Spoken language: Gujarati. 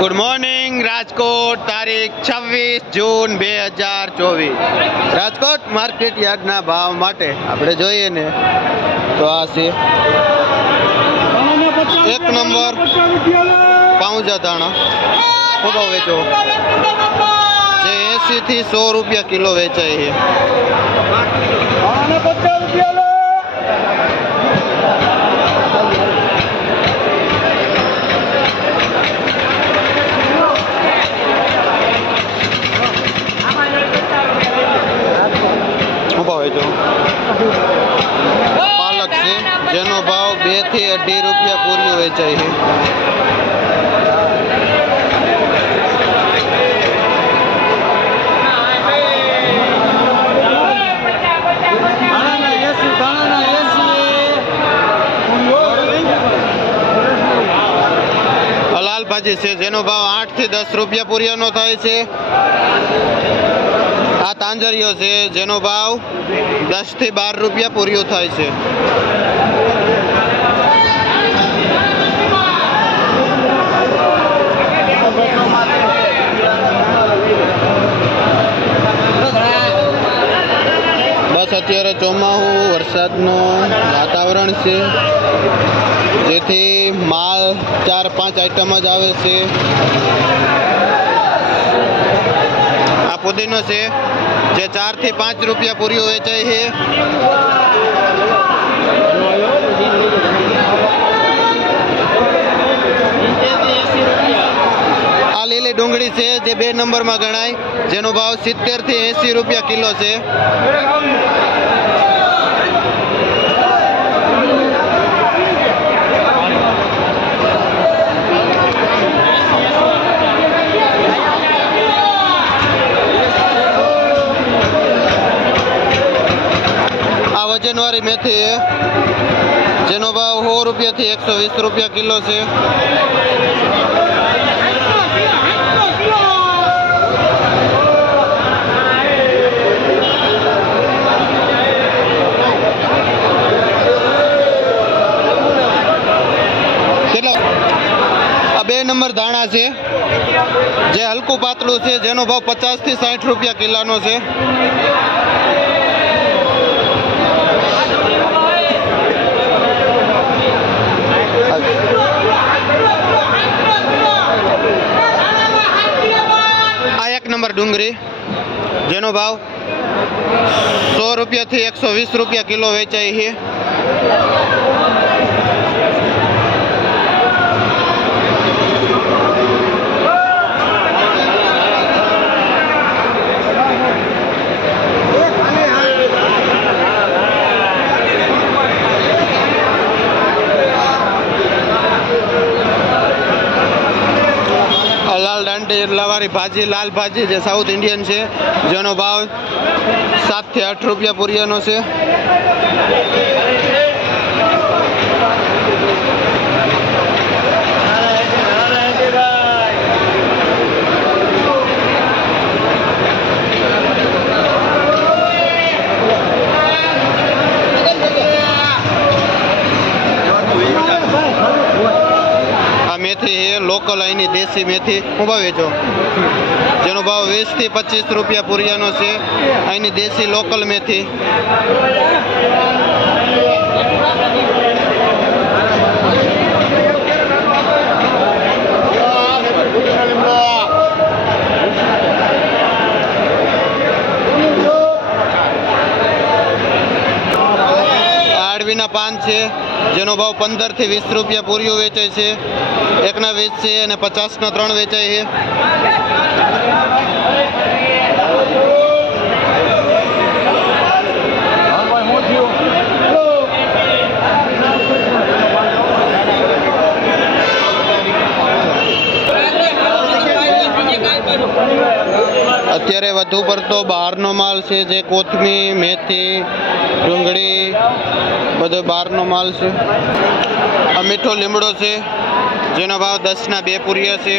ગુડ મોર્નિંગ રાજકોટ, તારીખ 26 જૂન 2024। રાજકોટ માર્કેટ યાર્ડના ભાવ માટે આપણે જોઈએ ને તો આ છે 1 નંબર પાઉંજા ધાણા ખૂબ વેચો જે 80 થી 100 રૂપિયા કિલો વેચાય છે। પાલક છે જેનો ભાવ 2 થી 2.5 રૂપિયા પૂર્યું વેચાય છે। હલાલ ભાજી છે જેનો ભાવ 8 થી 10 રૂપિયા પૂર્યાનો થાય છે। આ તાંજરીઓ છે જેનો ભાવ 10 થી 12 રૂપિયા પૂર્યું થાય છે। બસ અત્યારે ચોમાસું વરસાદનું વાતાવરણ છે જેથી માલ 4-5 આઈટમ જ આવે છે। આ પુદીનો છે જે 4 થી 5 રૂપિયા પૂર્યું વેચાય છે। આ લીલી ડુંગળી છે જે 2 નંબરમાં ગણાય જેનો ભાવ 70 થી 80 રૂપિયા કિલો છે। વજનવાળી મેથી જેનો ભાવ 100 રૂપિયા થી 120 રૂપિયા કિલો છે। આ 2 નંબર ધાણા છે જે હલકું પાતળું છે જેનો ભાવ 50 થી 60 રૂપિયા કિલોનો છે। આ 1 નંબર ડુંગળી જેનો ભાવ 100 રૂપિયા થી 120 રૂપિયા કિલો વેચાય છે। લાલ દાંડીલાવાળી ભાજી લાલ ભાજી જે સાઉથ ઇન્ડિયન છે જેનો ભાવ 7 થી 8 રૂપિયા પૂર્યાનો છે। મેથી છે લોકલ અહીંની દેશી મેથી ખૂબ વેચો જેનો ભાવ 20 થી 25 રૂપિયા પૂર્યાનો છે। અહીંની દેશી લોકલ મેથી આડવીના પાન છે જેનો ભાવ 15 થી 20 રૂપિયા પૂર્યું વેચાય છે। 1 ના 20 છે અને 50 ના 3 વેચાય છે। અત્યારે વધુ પડતો બહારનો માલ છે જે કોથમીર મેથી ડુંગળી બધો બહારનો માલ છે। આ મીઠો લીમડો છે જેનો ભાવ 10 ના 2 પૂર્યા છે।